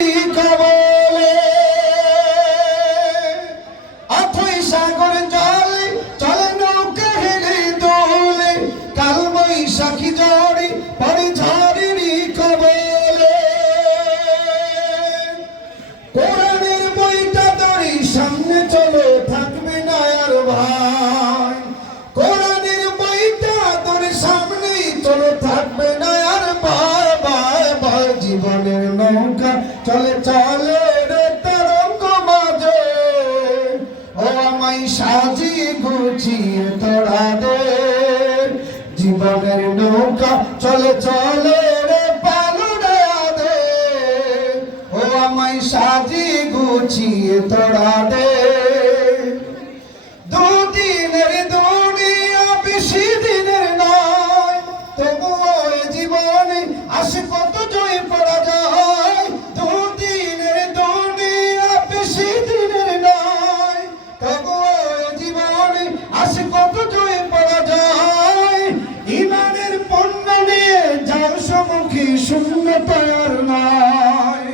কবলে অথই সাগর জলে চলে নৌকা হেলে দোলে কাল বৈশাখী জড়ে পড়ে ঝড়েরই কবলে কোরআনের বইটা ধরে সামনে চলো থাকবে না আর ভাই কোরআনের বইটা ধরে সামনেই চলো থাকবে না আর ভয় ভয় ভয় জীবনের নৌকা চলে চলে রে তরঙ্গ মাঝে ও আমায় সাজিয়ে গুছিয়ে তোরা দে জীবনের নৌকা চলে চলে রে পালুড়া দে ও আমায় সাজিয়ে গুছিয়ে তোরা দে দুদিনের দুনিয়া বেশি দিনের নয় তবুও এ জীবনে আসে কত জয় পড়া যায় দুদিনের দুনিয়া বেশি দিনের নয় তবুও এ জীবনে আসে কত জয় পড়া যায় ইমানের পণ্য নিয়ে যার সম্মুখে শূন্যতা আর নয়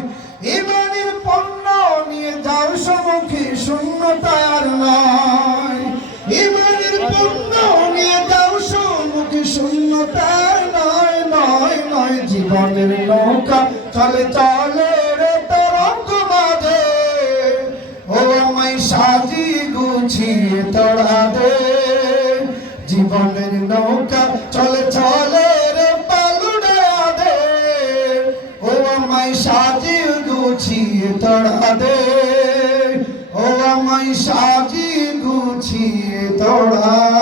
ইমানের পণ্য নিয়ে যার সম্মুখে শূন্যতা আর নয় ইমানের পণ্য নিয়ে যার সম্মুখে শূন্যতা নয় নয় নয় জীবনের নৌকা চলে চলে রে তরঙ্গ মাঝে ও আমায় সাজিয়ে গুছিয়ে তোরা দে জীবনের নৌকা চলে চলে রে পালুড়া দে ও আমায় সাজিয়ে গুছিয়ে তোরা দে ও আমায় সাজিয়ে গুছিয়ে তোরা